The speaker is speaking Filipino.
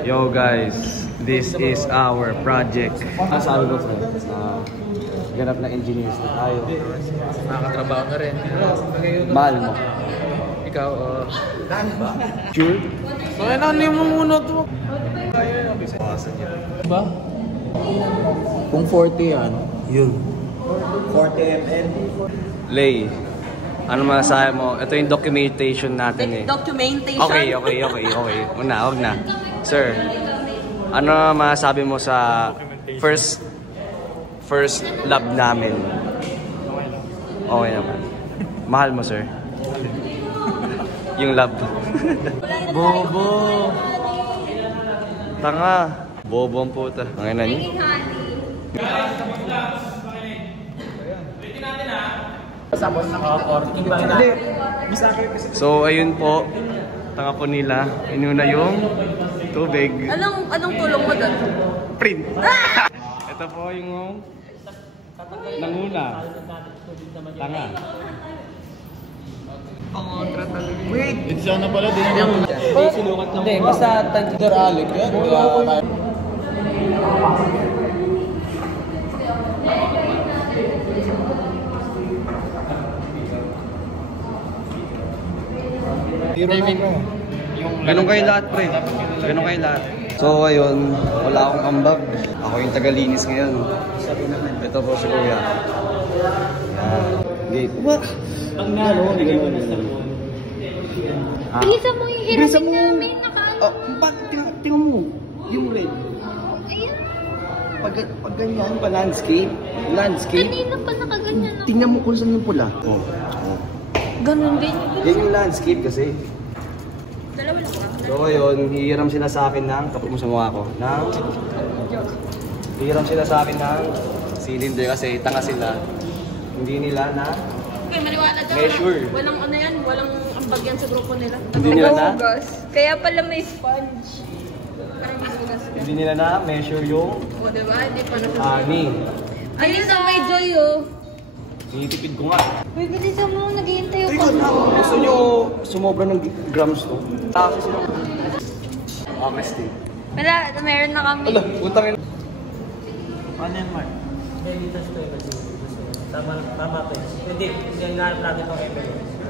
Yo guys, this is our project. Sabi ko friends, ganap na engineers na tayo. Nakakatrabaho na rin. Mahal mo. Ikaw, Sure? so ano mo muna to? Diba? Kung 40 yan, Yun. 40 ml. Lay, ano masasabi mo? Ito yung documentation natin eh. Documentation? Okay. Wag na. Sir, ano masasabi mo sa first lab namin? Okay naman. Mahal mo, sir? Yung lab. Bobo! Tanga. Bobo ang puta. Ang ina niyo. So, ayun po. Tanga po nila. Inuna yung tubig. Anong tulong mo doon? Print. Ito po yung nanguna. Tanga. Wait! It's na pala din. Hindi, basta Deralik yan. Ganun kayo lahat, pre. Ganun kayo lahat. So, ayun. Wala akong ambag. Ako yung tagalinis ngayon. Ito po si Kuya. Yan. Gate. Ang nalo, hindi ka naman Bilisan mo yung hiramin namin. Oh, tingnan mo. Yung red. Ayan. Pag ganyan, pa landscape. Kanina pa nakaganyan ako. Tingnan mo kung saan yung pula. Ganun din. Yan yung landscape kasi. Dalawa lang ba? So, ayun. Hihiram sila sa akin ng, tapos mo sa mukha ko, hihiram sila sa akin ng cylinder kasi tanga sila. Hindi nila na Okay, maniwala dyan. measure. Walang ano yan, walang ambag yan sa grupo nila. Hindi nila na Kaya pala may sponge. Parang magugas ka. hindi nila na measure yung O, diba? Hindi pa nasa... ani. Ayun na may joy oh. Tinitipid ko nga. Uy, bilisan mo. Naghihintay ako. Gusto nyo sumobra ng grams to? Kasi sila. Honesty. Wala, meron na kami. Ala, utang yun. Ano yan, Mark? Hindi, dito sa toilet. Tama to. Hindi, hinahanap natin itong evidence.